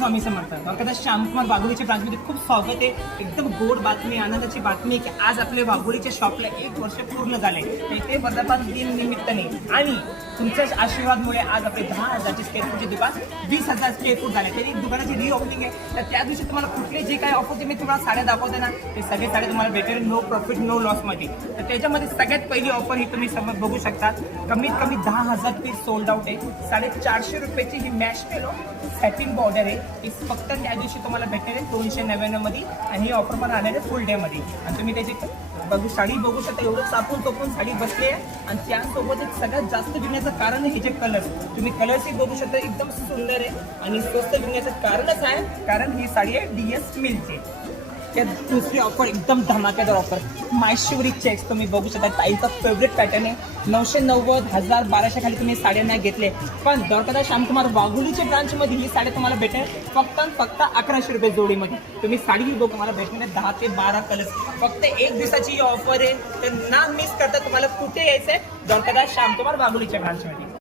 स्वामी समर्थ. द्वारकादास श्यामकुमार वाघोलीच्या ब्रांचमध्ये खूप स्वागत आहे. एकदम गोड बातमी, आनंदाची बातमी आहे की आज आपल्या वाघोलीच्या शॉपला 1 वर्ष पूर्ण झाले. ते वर्धापन दिन निमित्ताने आणि तुमच्याच आशीर्वादमुळे आज आपले 10,000चे स्क्वेअर फूटचे दुकान 20,000 स्क्वेअर फूट झाले. तरी दुकानाची रिओपनिंग आहे. तर त्या दिवशी तुम्हाला कुठले जे काही ऑफर मी तुम्हाला साड्या दाखवते ना, ते सगळे साड्या तुम्हाला भेटेल नो प्रॉफिट नो लॉसमध्ये. तर त्याच्यामध्ये सगळ्यात पहिली ऑफर ही तुम्ही समोर बघू शकता. कमीत कमी 10,000 पीस सोल्ड आउट आहे. 450 रुपयाची ही मॅश पेलो सॅटिन बॉर्डर आहे. ही फक्त त्या दिवशी तुम्हाला भेटेल 299 मध्ये आणि ही ऑफर पण राहणार आहे फुल डे मध्ये. आणि तुम्ही त्याची साडी बघू शकता. एवढं चापून चोपून साडी बसली आहे. आणि त्यासोबतच सगळ्यात जास्त विकण्याचं कारण हे जे कलर तुम्ही कलर्सही बघू शकता. एकदम सुंदर आहे आणि स्वस्त विकण्याचं कारणच आहे कारण ही साडी आहे DS मिलची. त्या दुसरी ऑफर एकदम धमाकेदार ऑफर माहेश्वरी चेक्स तुम्ही बघू शकता. ताईचा फेवरेट पॅटर्न आहे. 990, 1000, 1200 खाली तुम्ही साड्या नाही घेतले पण द्वारकादास श्यामकुमार वाघोलीच्या ब्रांचमध्ये ही साडी तुम्हाला भेटेल फक्त 1100 रुपये जोडीमध्ये. तुम्ही साडी ही बघू मला भेटणार 10 ते 12 कलर्स. फक्त 1 दिवसाची ही ऑफर आहे. तर ना मिस करता तुम्हाला कुठे यायचं आहे द्वारकादास श्यामकुमार वाघोलीच्या ब्रांचमध्ये.